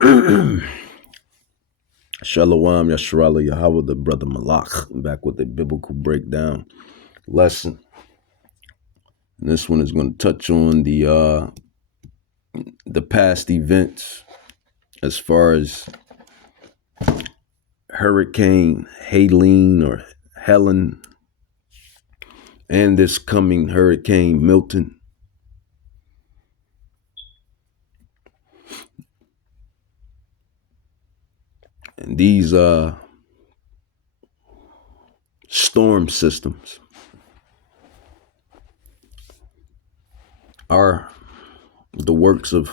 Shalom, Yasharala, Yahweh, the brother Malach, back with a biblical breakdown lesson. And this one is going to touch on the past events as far as Hurricane Helene or Helen and this coming Hurricane Milton. And these storm systems are the works of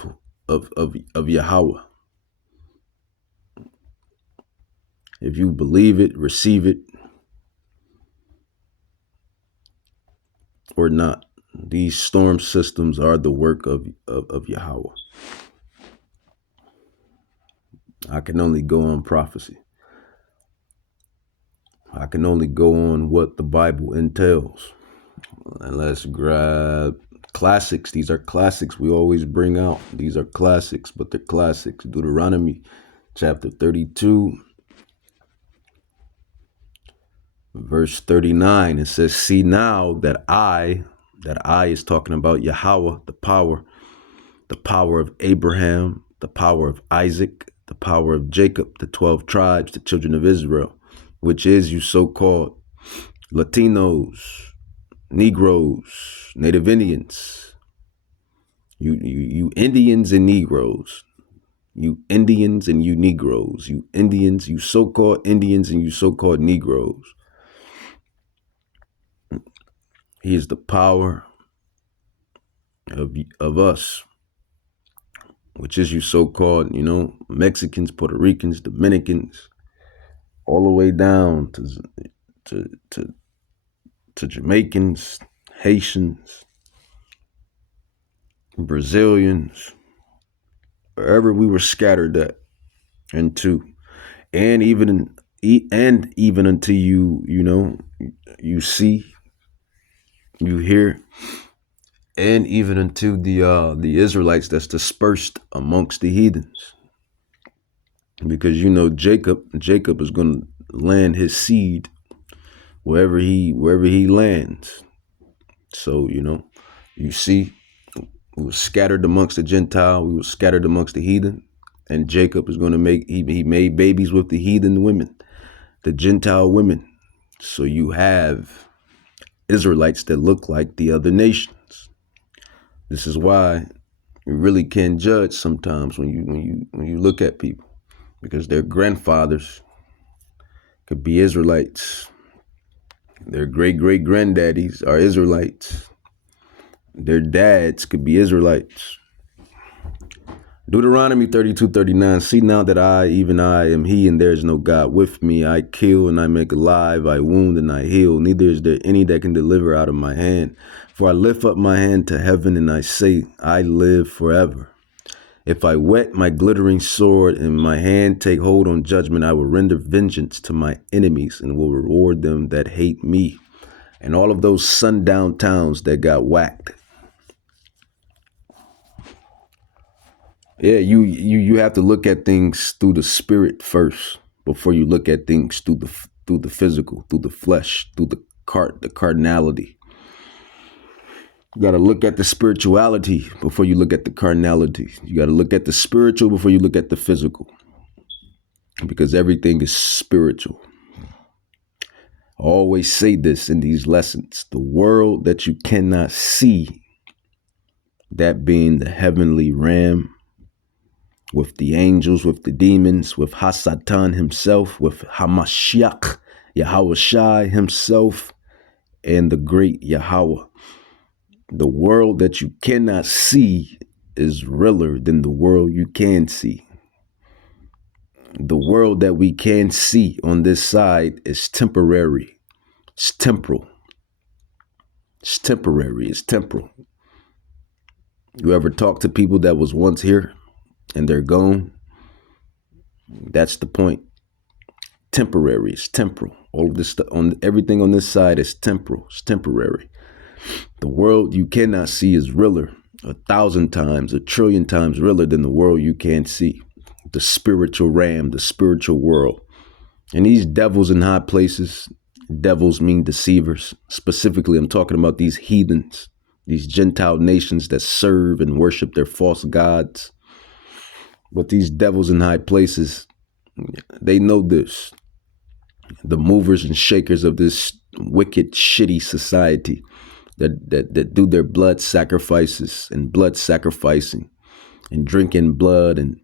Yahweh. If you believe it, receive it, or not, these storm systems are the work of Yahweh. I can only go on prophecy. I can only go on what the Bible entails. And let's grab classics. These are classics we always bring out. These are classics, but they're classics. Deuteronomy chapter 32, verse 39. It says, see now that I is talking about Yahweh, the power of Abraham, the power of Isaac, the power of Jacob, the 12 tribes, the children of Israel, which is you so-called Latinos, Negroes, Native Indians, you Indians and Negroes, you Indians and you Negroes, you Indians, you so-called Indians and you so-called Negroes. He is the power of us, which is you so-called, Mexicans, Puerto Ricans, Dominicans, all the way down to Jamaicans, Haitians, Brazilians, wherever we were scattered at, into, and even until you see, you hear, and even unto the Israelites that's dispersed amongst the heathens. Because Jacob is going to land his seed wherever he lands. So you see, we were scattered amongst the Gentile, we were scattered amongst the heathen, and Jacob is going to he made babies with the heathen women, the Gentile women. So you have Israelites that look like the other nations. This is why you really can't judge sometimes when you look at people, because their grandfathers could be Israelites. Their great-great-granddaddies are Israelites. Their dads could be Israelites. Deuteronomy 32:39. See now that I, even I, am he, and there is no God with me. I kill and I make alive. I wound and I heal. Neither is there any that can deliver out of my hand. For I lift up my hand to heaven and I say, I live forever. If I whet my glittering sword and my hand take hold on judgment, I will render vengeance to my enemies and will reward them that hate me. And all of those sundown towns that got whacked. Yeah, you have to look at things through the spirit first before you look at things through the physical, through the flesh, through the carnality. You got to look at the spirituality before you look at the carnality. You got to look at the spiritual before you look at the physical, because everything is spiritual. I always say this in these lessons: the world that you cannot see, that being the heavenly realm, with the angels, with the demons, with Hasatan himself, with Hamashiach, Yahweh Shai himself, and the great Yahweh. The world that you cannot see is realer than the world you can see. The world that we can see on this side is temporary. It's temporal. It's temporary. It's temporal. You ever talk to people that was once here and they're gone? That's the point. Temporary. It's temporal. All of this stuff, everything on this side is temporal. It's temporary. The world you cannot see is realer, 1,000 times, 1,000,000,000,000 times realer than the world you can see. the spiritual realm, the spiritual world. And these devils in high places, devils mean deceivers. Specifically, I'm talking about these heathens, these Gentile nations that serve and worship their false gods. But these devils in high places, they know this. The movers and shakers of this wicked, shitty society that do their blood sacrifices and blood sacrificing and drinking blood and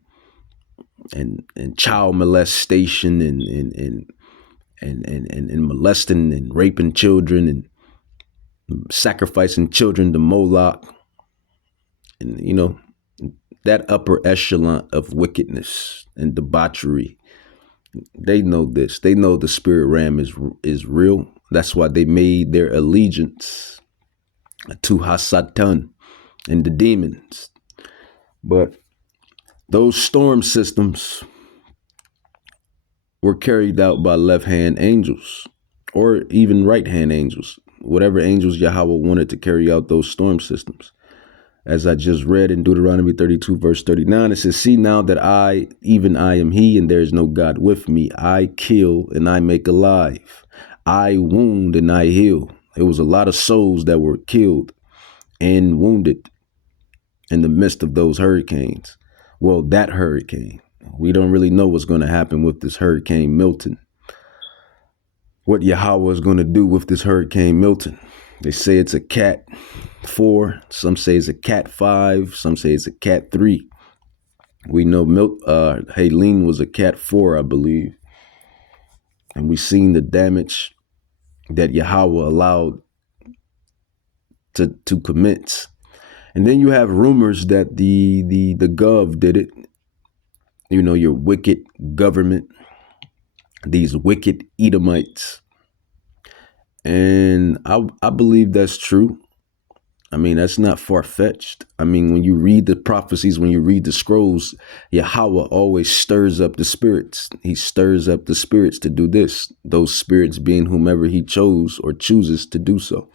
child molestation and molesting and raping children and sacrificing children to Moloch. And, you know, that upper echelon of wickedness and debauchery, they know this. They know the spirit realm is real. That's why they made their allegiance to Hasatan and the demons. But those storm systems were carried out by left-hand angels or even right-hand angels, whatever angels Yahweh wanted to carry out those storm systems. As I just read in Deuteronomy 32, verse 39, it says, "See now that I, even I am he, and there is no God with me. I kill and I make alive. I wound and I heal." It was a lot of souls that were killed and wounded in the midst of those hurricanes. Well, that hurricane. We don't really know what's going to happen with this Hurricane Milton. What Yahweh is going to do with this Hurricane Milton. They say it's a Cat 4. Some say it's a Cat 5. Some say it's a Cat 3. We know Helene was a Cat 4, I believe. And we've seen the damage that Yahweh allowed to commence. And then you have rumors that the Gov did it. You know, your wicked government, these wicked Edomites. And I believe that's true. I mean, that's not far-fetched. I mean, when you read the prophecies, when you read the scrolls, Yahweh always stirs up the spirits. He stirs up the spirits to do this, those spirits being whomever he chose or chooses to do so.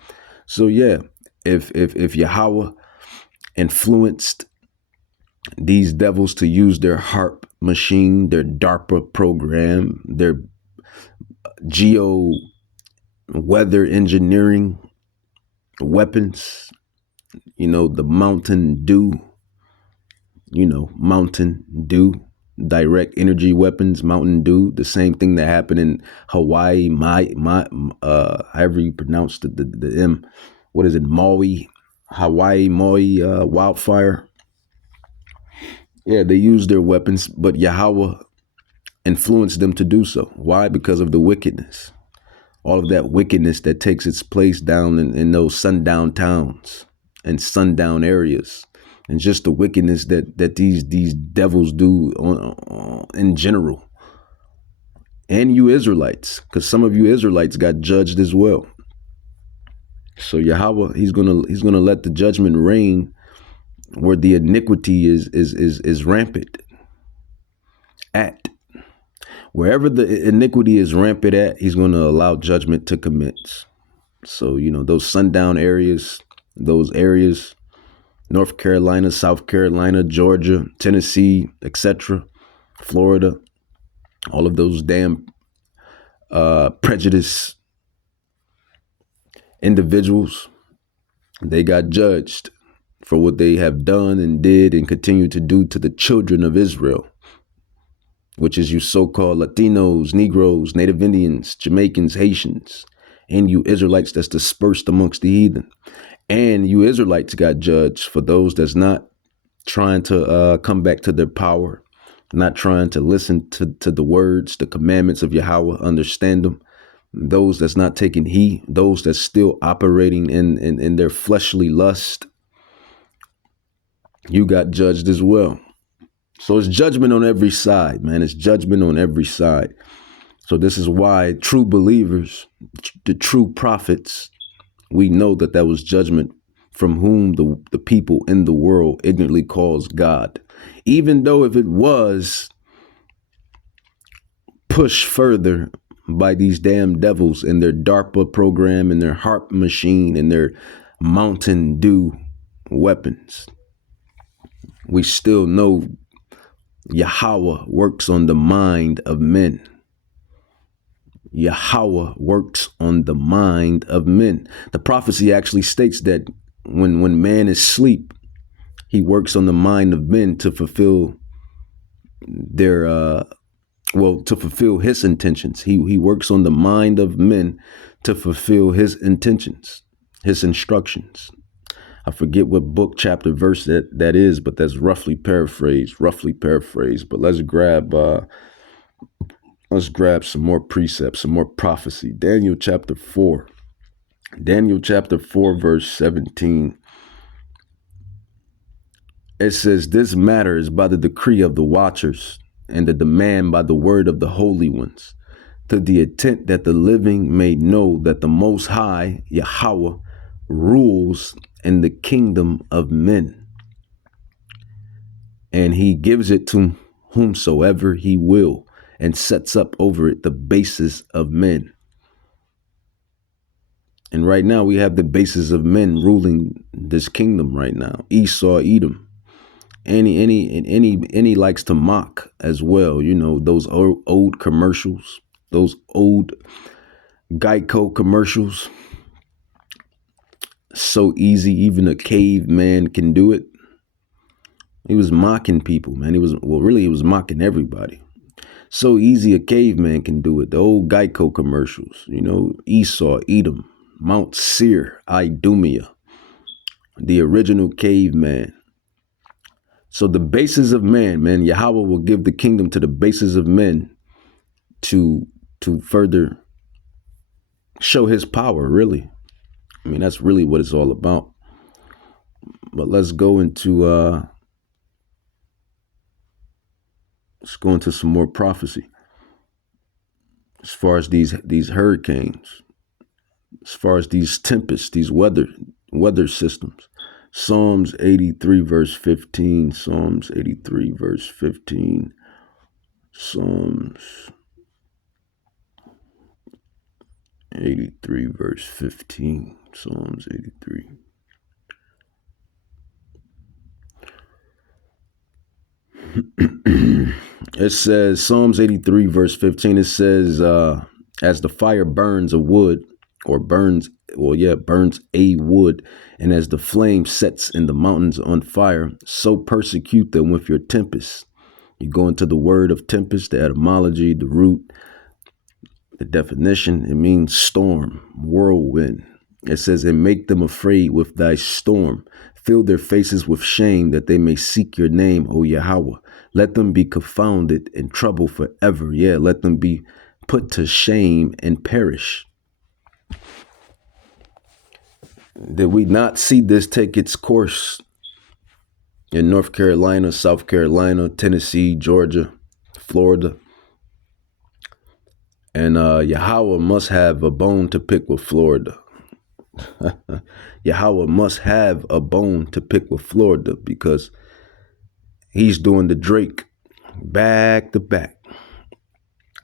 So yeah, if Yahweh influenced these devils to use their HARP machine, their DARPA program, their geo weather engineering weapons, you know, the Mountain Dew, direct energy weapons, Mountain Dew, the same thing that happened in Hawaii, however you pronounce the M, what is it, Maui wildfire. Yeah, they used their weapons, but Yahweh influenced them to do so. Why? Because of the wickedness. All of that wickedness that takes its place down in those sundown towns and sundown areas. And just the wickedness that these devils do in general. And you Israelites, because some of you Israelites got judged as well. So Yahweh, he's gonna let the judgment reign where the iniquity is rampant at. Wherever the iniquity is rampant at, he's going to allow judgment to commence. So, you know, those sundown areas, those areas, North Carolina, South Carolina, Georgia, Tennessee, etc., Florida, all of those damn prejudiced individuals, they got judged for what they have done and did and continue to do to the children of Israel, which is you so-called Latinos, Negroes, Native Indians, Jamaicans, Haitians, and you Israelites that's dispersed amongst the heathen. And you Israelites got judged for those that's not trying to come back to their power, not trying to listen to the words, the commandments of Yahweh, understand them. Those that's not taking heed, those that's still operating in their fleshly lust, you got judged as well. So it's judgment on every side, man. It's judgment on every side. So this is why true believers, the true prophets, we know that was judgment from whom the people in the world ignorantly calls God. Even though if it was pushed further by these damn devils and their DARPA program and their HARP machine and their Mountain Dew weapons, we still know Yahweh works on the mind of men. Yahweh works on the mind of men. The prophecy actually states that when man is asleep, he works on the mind of men to fulfill their to fulfill his intentions. He works on the mind of men to fulfill his intentions, his instructions. I forget what book, chapter, verse that is, but that's roughly paraphrased. But let's grab some more precepts, some more prophecy. Daniel chapter 4, verse 17. It says, "This matter is by the decree of the watchers, and the demand by the word of the holy ones, to the intent that the living may know that the Most High, Yahweh, rules in the kingdom of men, and he gives it to whomsoever he will, and sets up over it the bases of men." And right now we have the bases of men ruling this kingdom right now. Esau, Edom. And he likes to mock as well. You know, those old commercials, those old Geico commercials. So easy, even a caveman can do it. He was mocking people, man. He was mocking everybody. So easy, a caveman can do it. The old Geico commercials, you know, Esau, Edom, Mount Seir, Idumea, the original caveman. So the bases of man, Yahweh will give the kingdom to the bases of men to further show his power, really. I mean, that's really what it's all about. But let's go into some more prophecy. As far as these hurricanes, as far as these tempests, these weather systems. Psalms 83 verse 15, Psalms 83 verse 15, Psalms 83 verse 15, Psalms 83. It says, Psalms 83 verse 15, it says, as the fire burns a wood, or burns a wood, and as the flame sets in the mountains on fire, so persecute them with your tempests. You go into the word of tempest, the etymology, the root, the definition. It means storm, whirlwind. It says, and make them afraid with thy storm. Fill their faces with shame, that they may seek your name, O Yahweh. Let them be confounded and troubled forever. Yeah, let them be put to shame and perish. Did we not see this take its course in North Carolina, South Carolina, Tennessee, Georgia, Florida? And Yahweh must have a bone to pick with Florida. Yahweh must have a bone to pick with Florida, because he's doing the Drake back to back.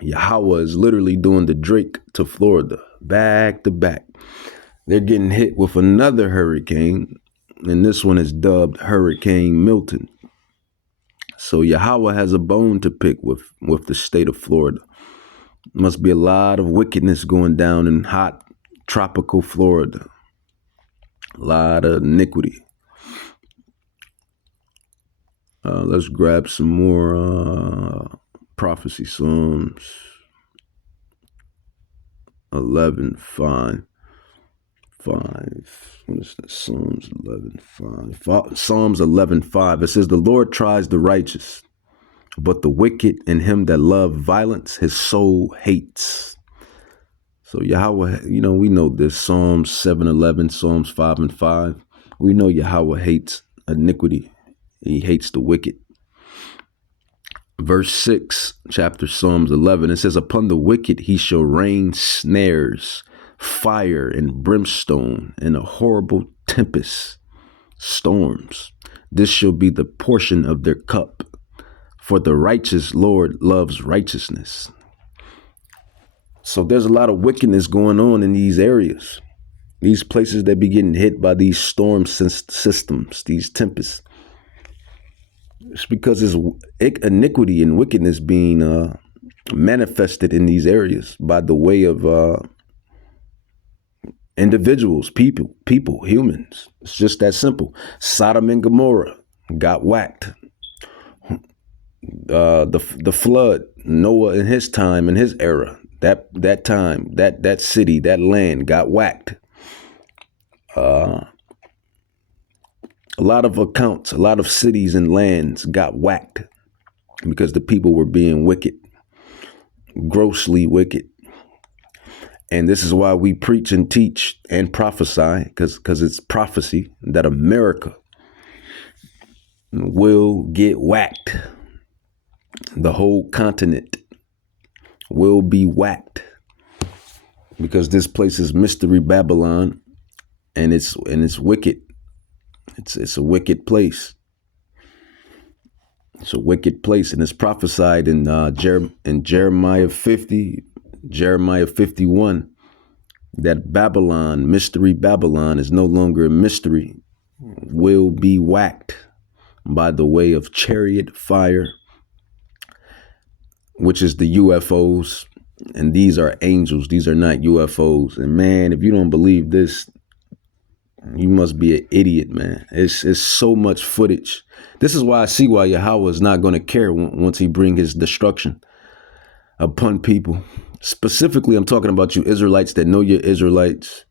Yahweh is literally doing the Drake to Florida back to back. They're getting hit with another hurricane, and this one is dubbed Hurricane Milton. So Yahweh has a bone to pick with the state of Florida. Must be a lot of wickedness going down in hot tropical Florida. A lot of iniquity. Let's grab some more prophecy. Psalms 11:5. What is that? Psalms 11:5. Psalms 11:5. It says, the Lord tries the righteous, but the wicked and him that love violence, his soul hates. So Yahweh, we know this. Psalms 7:11, Psalms 5:5. We know Yahweh hates iniquity. He hates the wicked. Verse 6, chapter Psalms 11, it says, upon the wicked he shall rain snares, fire and brimstone, and a horrible tempest, storms. This shall be the portion of their cup. For the righteous Lord loves righteousness. So there's a lot of wickedness going on in these areas. These places that be getting hit by these storm systems, these tempests. It's because it's iniquity and wickedness being manifested in these areas by the way of individuals, people, humans. It's just that simple. Sodom and Gomorrah got whacked. The flood, Noah in his time, in his era, that time, that city, that land got whacked. A lot of accounts, a lot of cities and lands got whacked because the people were being wicked, grossly wicked. And this is why we preach and teach and prophesy, because it's prophecy that America will get whacked. The whole continent will be whacked because this place is Mystery Babylon, and it's wicked. It's a wicked place. It's a wicked place, and it's prophesied in Jeremiah 50, Jeremiah 51, that Babylon, Mystery Babylon, is no longer a mystery, will be whacked by the way of chariot fire, which is the UFOs. And these are angels. These are not UFOs. And man, if you don't believe this, you must be an idiot, man. It's so much footage. This is why I see why Yahweh is not going to care once he bring his destruction upon people. Specifically, I'm talking about you Israelites that know you're Israelites.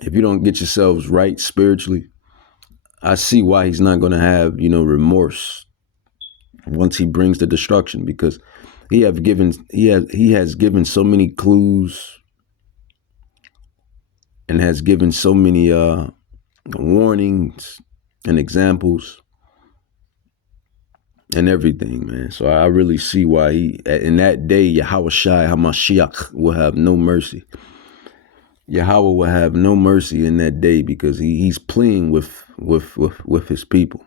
If you don't get yourselves right spiritually, I see why he's not going to have, remorse once he brings the destruction, because he has given so many clues and has given so many warnings and examples and everything, man. So I really see why in that day, Yahweh Shai HaMashiach will have no mercy. Yahweh will have no mercy in that day because he's playing with his people.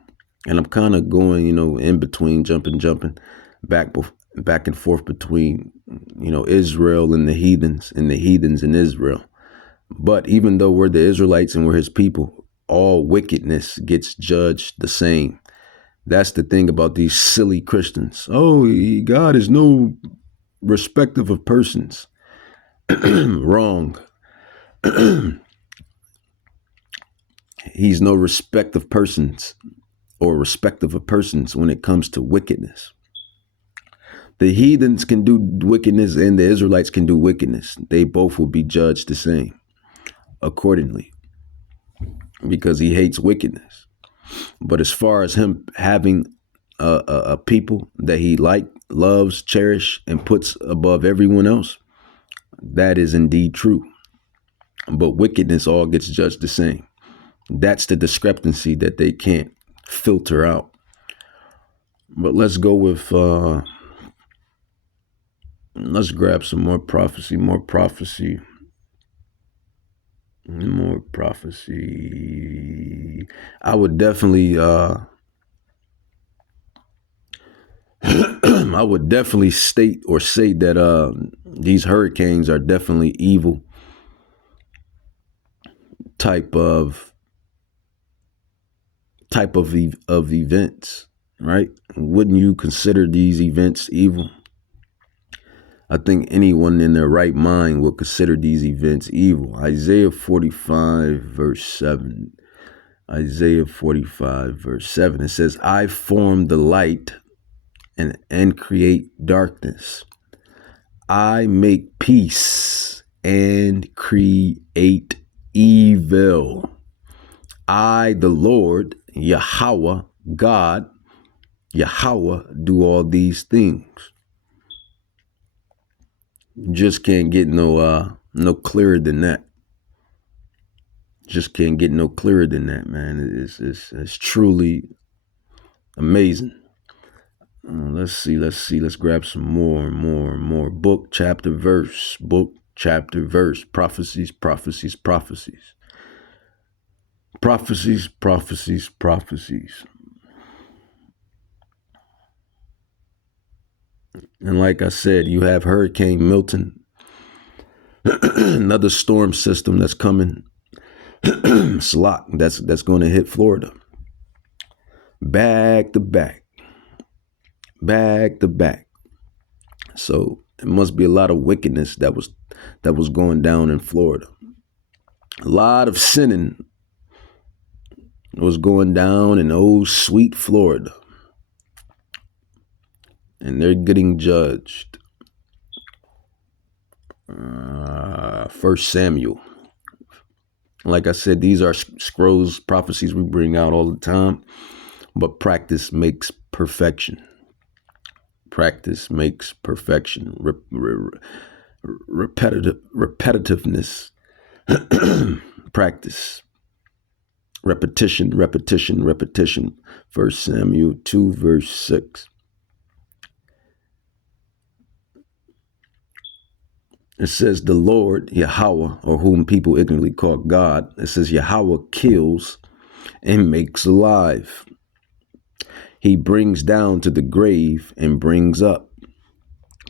And I'm kind of going, in between, jumping back and forth between, Israel and the heathens and Israel. But even though we're the Israelites and we're his people, all wickedness gets judged the same. That's the thing about these silly Christians. Oh, God is no respective of persons. Wrong. He's no respect of persons or respective of persons when it comes to wickedness. The heathens can do wickedness and the Israelites can do wickedness. They both will be judged the same accordingly because he hates wickedness. But as far as him having a people that he loves, cherish, and puts above everyone else, that is indeed true. But wickedness all gets judged the same. That's the discrepancy that they can't filter out. But let's go with, let's grab some more prophecy. I would definitely, I would definitely state or say that these hurricanes are definitely evil type of events, right? Wouldn't you consider these events evil? I think anyone in their right mind will consider these events evil. Isaiah 45 verse 7. Isaiah 45 verse 7. It says, I form the light and create darkness. I make peace and create evil. I, the Lord, Yahweh, God, Yahweh, do all these things. You just can't get no clearer than that. Just can't get no clearer than that, man. It's truly amazing. Let's see. Let's grab some more. Book, chapter, verse. Prophecies. And like I said, you have Hurricane Milton, another storm system that's coming. Slot that's going to hit Florida. back to back, back to back. So it must be a lot of wickedness that was going down in Florida. A lot of sinning was going down in old sweet Florida. And they're getting judged. 1 Samuel. Like I said, these are scrolls, prophecies we bring out all the time. But practice makes perfection. Practice makes perfection. Repetitiveness. Practice. Repetition. 1 Samuel 2 verse 6. It says the Lord, Yahweh, or whom people ignorantly call God. It says Yahweh kills and makes alive. He brings down to the grave and brings up.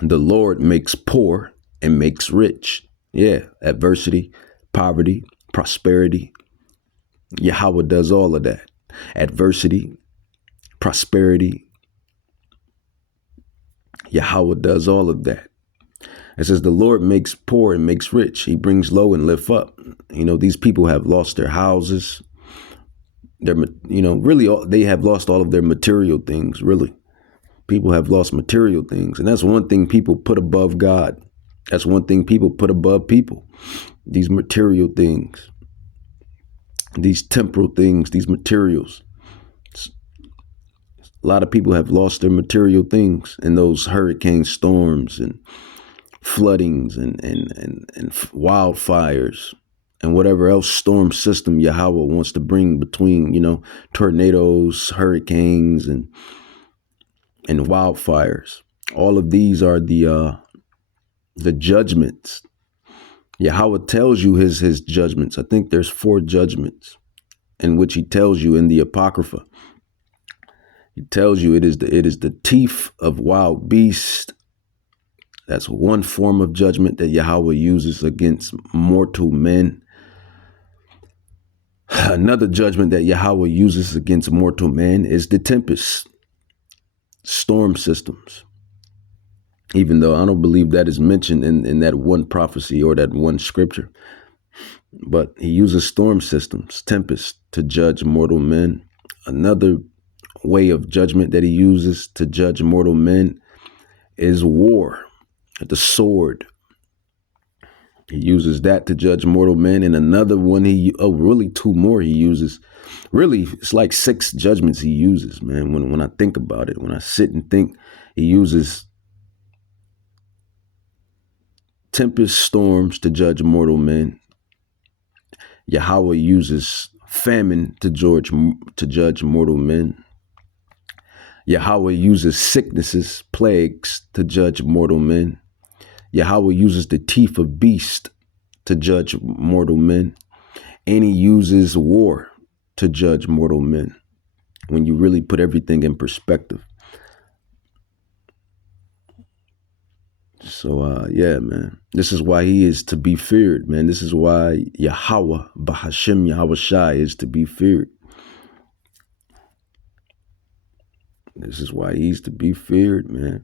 The Lord makes poor and makes rich. Yeah, adversity, poverty, prosperity. Yahweh does all of that. Adversity, prosperity. Yahweh does all of that. It says the Lord makes poor and makes rich. He brings low and lift up. These people have lost their houses. They have lost all of their material things, really. People have lost material things. And that's one thing people put above God. That's one thing people put above people. These material things, these temporal things, these materials. A lot of people have lost their material things in those hurricane storms and floodings and wildfires and whatever else storm system Yahweh wants to bring between, tornadoes, hurricanes, and wildfires. All of these are the judgments. Yahweh tells you his judgments. I think there's 4 judgments in which he tells you in the Apocrypha. He tells you it is the teeth of wild beasts. That's one form of judgment that Yahweh uses against mortal men. Another judgment that Yahweh uses against mortal men is the Tempest storm systems. Even though I don't believe that is mentioned in that one prophecy or that one scripture. But he uses storm systems, tempest, to judge mortal men. Another way of judgment that he uses to judge mortal men is war. The sword. He uses that to judge mortal men. And another one, really 2 more he uses. Really, it's like 6 judgments he uses, man. When I think about it, when I sit and think, he uses tempest storms to judge mortal men. Yahweh uses famine to judge mortal men. Yahweh uses sicknesses, plagues to judge mortal men. Yahweh uses the teeth of beast to judge mortal men. And he uses war to judge mortal men. When you really put everything in perspective. So, yeah, man. This is why he is to be feared, man. This is why Yahweh, Bahashem Yahweh Shai, is to be feared. This is why he's to be feared, man.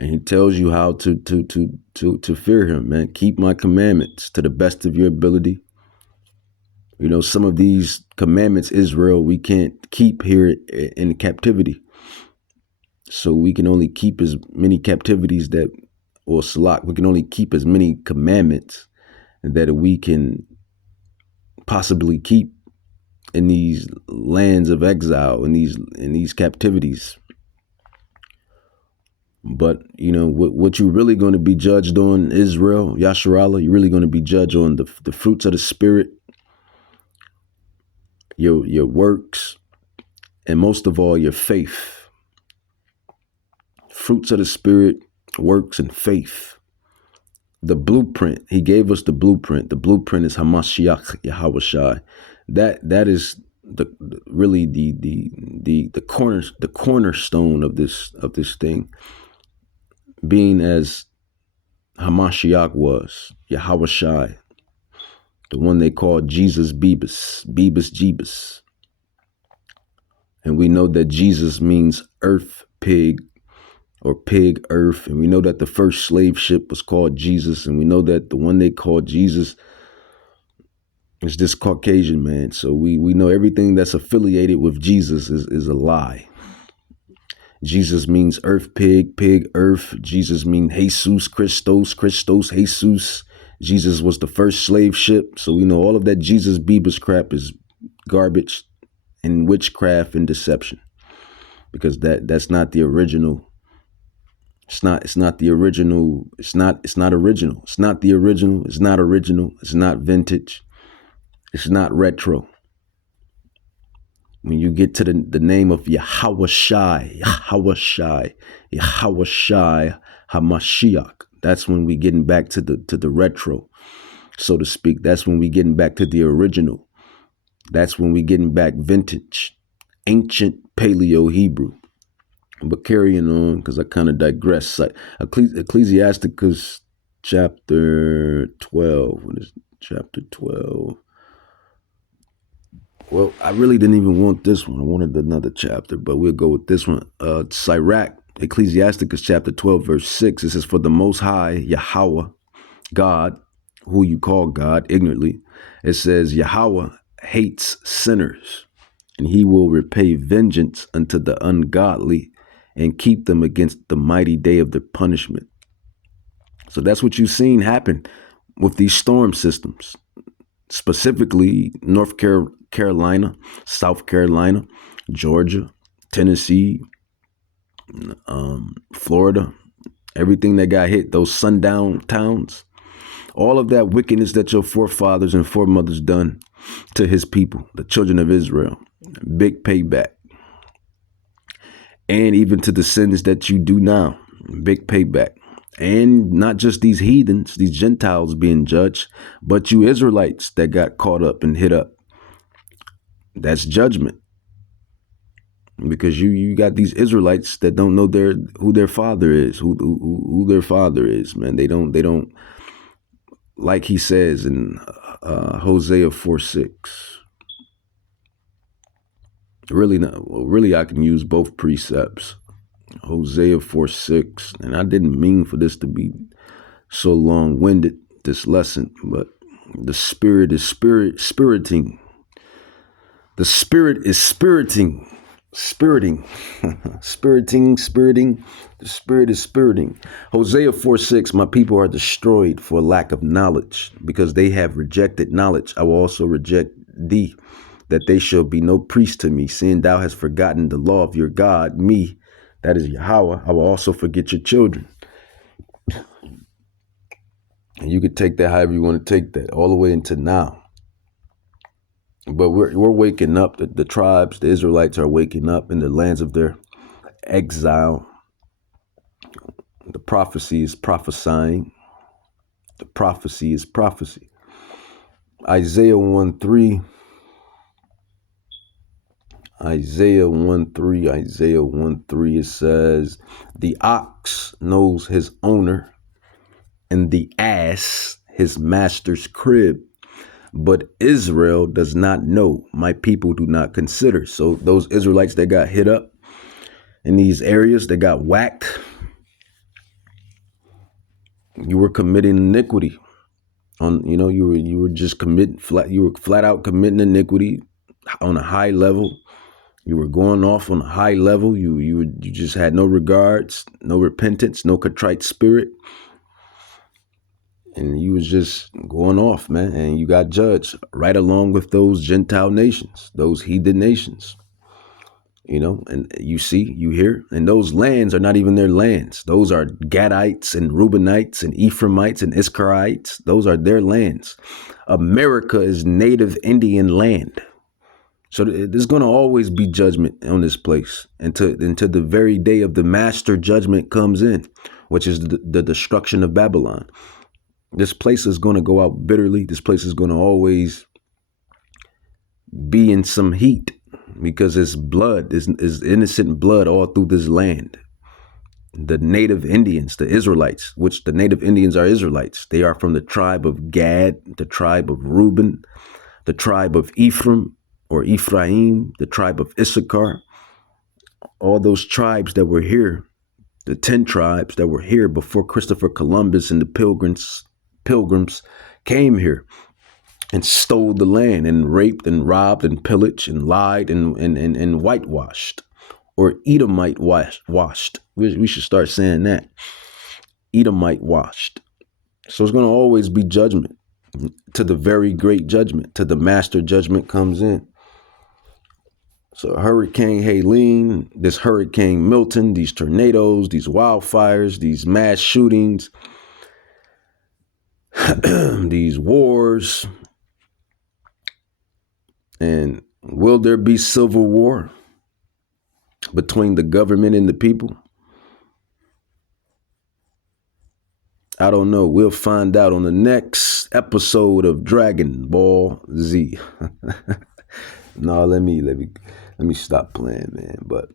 And he tells you how to fear him, man. Keep my commandments to the best of your ability. Some of these commandments, Israel, we can't keep here in captivity. So we can only keep as many captivities we can only keep as many commandments that we can possibly keep in these lands of exile, in these captivities. But, what you're really going to be judged on, Israel, Yasharallah, you're really going to be judged on the fruits of the Spirit, your works, and most of all, your faith. Fruits of the Spirit, works, and faith. The blueprint, he gave us the blueprint. The blueprint is Hamashiach Yahweh Shai. That is the cornerstone of this thing. Being as Hamashiach was, Yahweh Shai, the one they called Jesus Bebus Jeebus. And we know that Jesus means earth pig or pig earth. And we know that the first slave ship was called Jesus. And we know that the one they called Jesus is this Caucasian man. So we know everything that's affiliated with Jesus is a lie. Jesus means earth pig, pig earth. Jesus means Jesus, Christos, Christos, Jesus. Jesus was the first slave ship. So we know all of that Jesus Bieber's crap is garbage and witchcraft and deception. Because that's not the original. It's not the original. It's not original. It's not the original. It's not original. It's not vintage. It's not retro. When you get to the name of Yahweh Shai, Hamashiach, that's when we getting back to the retro, so to speak. That's when we getting back to the original. That's when we getting back vintage, ancient Paleo Hebrew. But carrying on, because I kind of digress. Ecclesiasticus chapter 12. What is chapter 12? Well, I really didn't even want this one. I wanted another chapter, but we'll go with this one. Sirach, Ecclesiasticus chapter 12, verse 6. It says, for the Most High, Yahweh, God, who you call God ignorantly. It says, Yahweh hates sinners, and he will repay vengeance unto the ungodly and keep them against the mighty day of their punishment. So that's what you've seen happen with these storm systems. Specifically, North Carolina, South Carolina, Georgia, Tennessee, Florida, everything that got hit, those sundown towns, all of that wickedness that your forefathers and foremothers done to his people, the children of Israel, big payback. And even to the sins that you do now, big payback. And not just these heathens, these Gentiles being judged, but you Israelites that got caught up and hit up. That's judgment. Because you got these Israelites that don't know who their father is, who their father is, man. They don't, like he says in Hosea 4:6. Really, I can use both precepts. Hosea 4:6, and I didn't mean for this to be so long-winded, this lesson, but the spirit is spiriting. The spirit is spiriting. The spirit is spiriting. Hosea 4:6, my people are destroyed for lack of knowledge, because they have rejected knowledge. I will also reject thee, that they shall be no priest to me, seeing thou hast forgotten the law of your God, me, that is Yahweh. I will also forget your children. And you could take that however you want to take that, all the way into now. But we're waking up. The tribes, the Israelites are waking up in the lands of their exile. The prophecy is prophesying. The prophecy is prophecy. Isaiah 1:3. Isaiah 1:3, it says, the ox knows his owner, and the ass his master's crib. But Israel does not know. My people do not consider. So those Israelites that got hit up in these areas, that got whacked, you were committing iniquity. You were just flat out committing iniquity on a high level. You were going off on a high level. You just had no regards, no repentance, no contrite spirit. And you was just going off, man. And you got judged right along with those Gentile nations, those heathen nations. And you see, you hear, and those lands are not even their lands. Those are Gadites and Reubenites and Ephraimites and Issacharites. Those are their lands. America is native Indian land. So there's going to always be judgment on this place until the very day of the master judgment comes in, which is the destruction of Babylon. This place is going to go out bitterly. This place is going to always be in some heat, because it's blood, is innocent blood all through this land. The native Indians, the Israelites, which the native Indians are Israelites. They are from the tribe of Gad, the tribe of Reuben, the tribe of Ephraim or Ephraim, the tribe of Issachar. All those tribes that were here, the 10 tribes that were here before Christopher Columbus and the pilgrims came here and stole the land and raped and robbed and pillaged and lied and whitewashed, or Edomite washed. We should start saying that. Edomite washed. So it's going to always be judgment, to the very great judgment, to the master judgment comes in. So Hurricane Helene, this Hurricane Milton, these tornadoes, these wildfires, these mass shootings, these wars. And will there be civil war between the government and the people? I don't know. We'll find out on the next episode of Dragon Ball Z. No, let me stop playing, man. But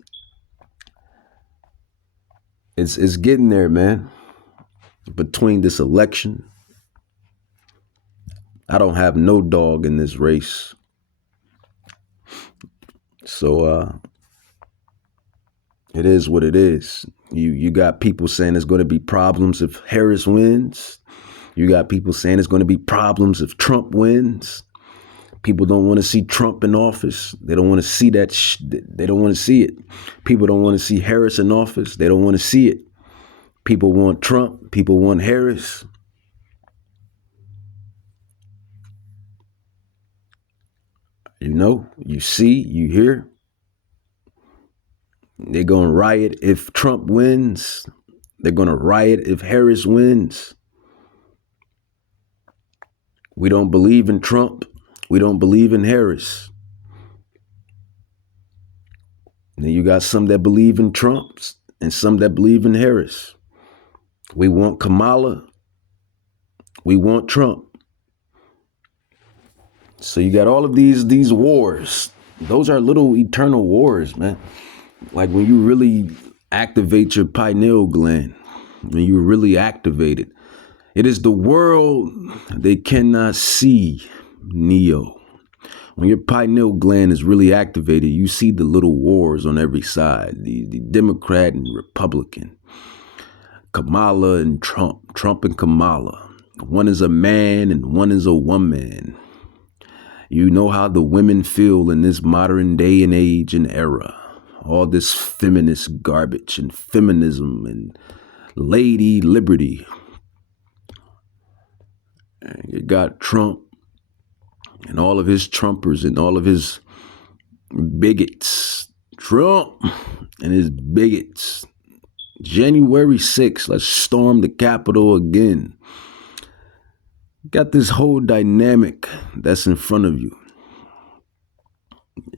it's getting there, man. Between this election, I don't have no dog in this race. So it is what it is. You got people saying there's going to be problems if Harris wins. You got people saying there's going to be problems if Trump wins. People don't want to see Trump in office. They don't want to see that. They don't want to see it. People don't want to see Harris in office. They don't want to see it. People want Trump. People want Harris. You know, you see, you hear. They're going to riot if Trump wins. They're going to riot if Harris wins. We don't believe in Trump. We don't believe in Harris. And then you got some that believe in Trump and some that believe in Harris. We want Kamala. We want Trump. So you got all of these wars. Those are little eternal wars, man. Like when you really activate your pineal gland, when you really activate it. It is the world they cannot see, Neo. When your pineal gland is really activated, you see the little wars on every side, the Democrat and Republican, Kamala and Trump, Trump and Kamala. One is a man and one is a woman. You know how the women feel in this modern day and age and era. All this feminist garbage and feminism and lady liberty. And you got Trump and all of his Trumpers and all of his bigots. Trump and his bigots. January 6th, let's storm the Capitol again. Got this whole dynamic that's in front of you.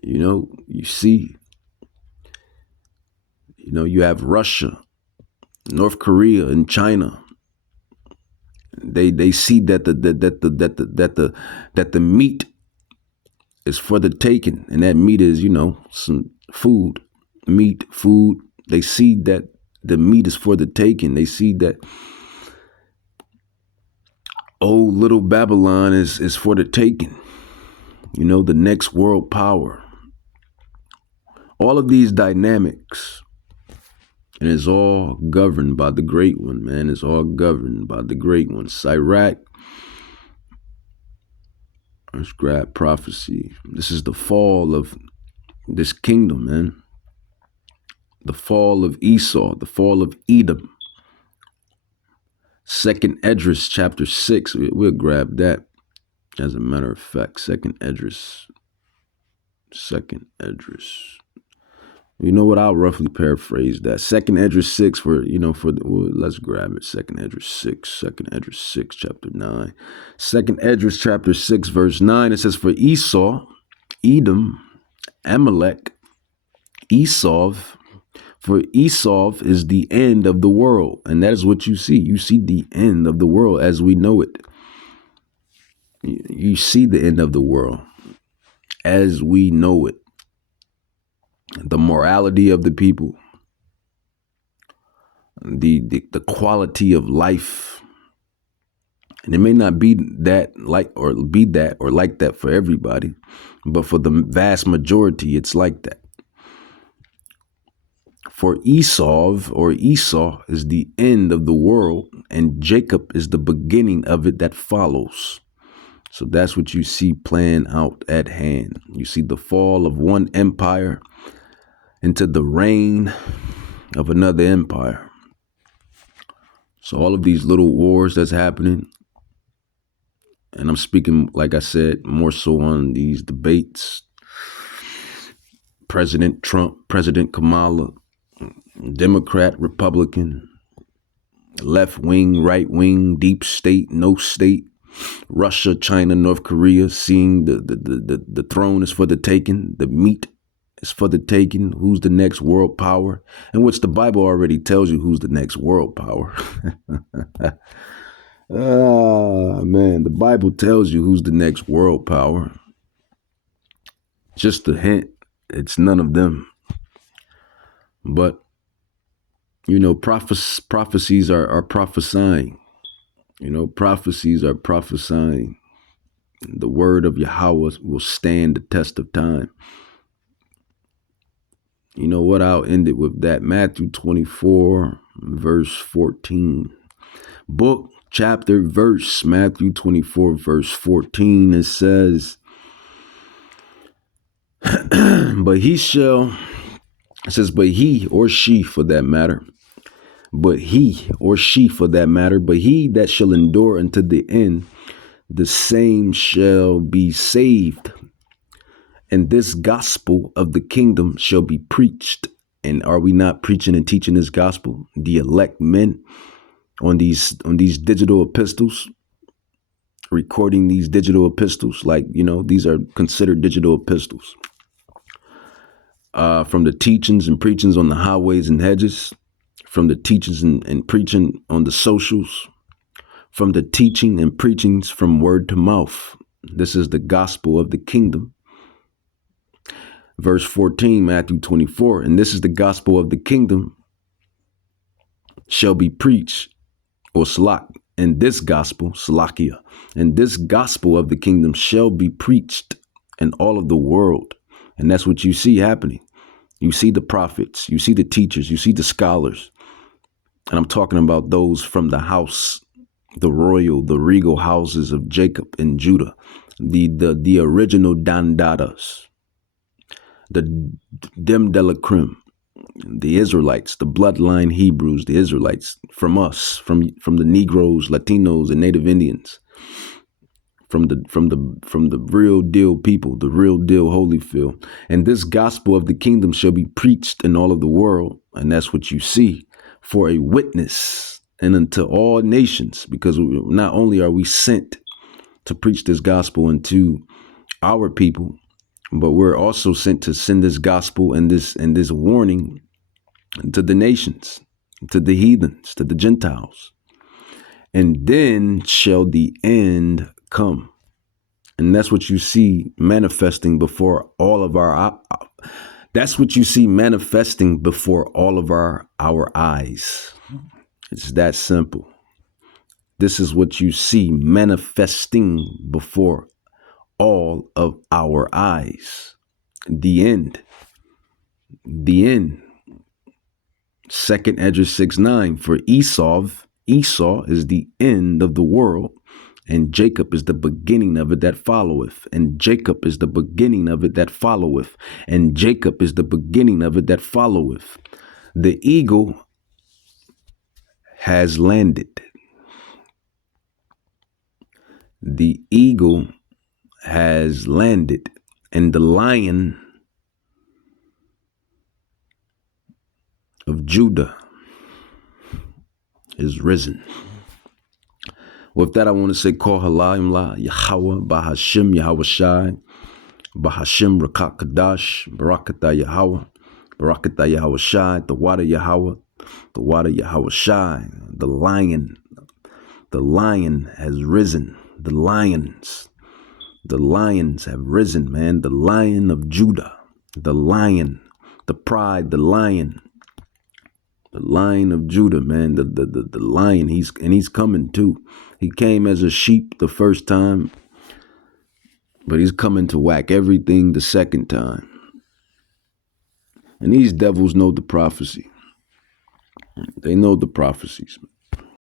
You know, you see, you have Russia, North Korea, and China. They see that the meat is for the taking, and that meat is, some food, meat, food. They see that the meat is for the taking. They see that old little Babylon is for the taking. The next world power. All of these dynamics, and it's all governed by the great one, man. It's all governed by the great one. Sirach. Let's grab prophecy. This is the fall of this kingdom, man. The fall of Esau, the fall of Edom. Second Esdras, chapter 6. We'll grab that. As a matter of fact, Second Esdras. You know what? I'll roughly paraphrase that. Second Esdras 6 let's grab it. Second Esdras 6, chapter 9. Second Esdras chapter 6, verse 9. It says, for Esau, Edom, Amalek, Esau, for Esau is the end of the world. And that is what you see. You see the end of the world as we know it. You see the end of the world as we know it. The morality of the people, the quality of life. And it may not be that like that for everybody, but for the vast majority, it's like that. For Esau is the end of the world, and Jacob is the beginning of it that follows. So that's what you see playing out at hand. You see the fall of one empire into the reign of another empire. So all of these little wars that's happening, and I'm speaking, like I said, more so on these debates, President Trump, President Kamala, Democrat, Republican, left wing, right wing, deep state, no state, Russia, China, North Korea, seeing the throne is for the taking, the meat is for the taking, who's the next world power, and which the Bible already tells you who's the next world power. Man, the Bible tells you who's the next world power. Just a hint, it's none of them. But, you know, prophecies are prophesying. You know, prophecies are prophesying. The word of Yahweh will stand the test of time. You know what? I'll end it with that. Matthew 24, verse 14. Book, chapter, verse. Matthew 24, verse 14. It says, but he or she for that matter, but he that shall endure unto the end, the same shall be saved. And this gospel of the kingdom shall be preached. And are we not preaching and teaching this gospel? The elect men on these digital epistles, recording these digital epistles, like, you know, these are considered digital epistles. From the teachings and preachings on the highways and hedges, from the teachings and preaching on the socials, from the teaching and preachings from word to mouth. This is the gospel of the kingdom. Verse 14, Matthew 24, and this is the gospel of the kingdom shall be preached, or salak, and this gospel, salakia, and this gospel of the kingdom shall be preached in all of the world. And that's what you see happening. You see the prophets, you see the teachers, you see the scholars. And I'm talking about those from the house, the regal houses of Jacob and Judah, the original Dandadas, the Dem de la Creme, the Israelites, the bloodline Hebrews, the Israelites from us, from the Negroes, Latinos, and Native Indians, from the real deal people, the real deal Holyfield. And this gospel of the kingdom shall be preached in all of the world, and that's what you see, for a witness and unto all nations, because not only are we sent to preach this gospel unto our people, but we're also sent to send this gospel and this warning to the nations, to the heathens, to the Gentiles. And then shall the end come. And that's what you see manifesting before all of our eyes. It's that simple. This is what you see manifesting before all of our eyes. The end. The end. Second Esdras 6:9. For Esau is the end of the world, and Jacob is the beginning of it that followeth. And Jacob is the beginning of it that followeth. And Jacob is the beginning of it that followeth. The eagle has landed. The eagle has landed, and the Lion of Judah is risen. With that, I want to say, Kol Halayim La Yahweh Bahashim Yahweh Shai Bahashim Rakat Kadash Barakatah Yahweh Barakatah Yahweh Shai, the water Yahweh Yahweh Shai. The lion has risen. The lions have risen, man. The Lion of Judah, the lion, the pride, the Lion of Judah, man. The lion. He's coming too. He came as a sheep the first time, but he's coming to whack everything the second time. And these devils know the prophecy. They know the prophecies.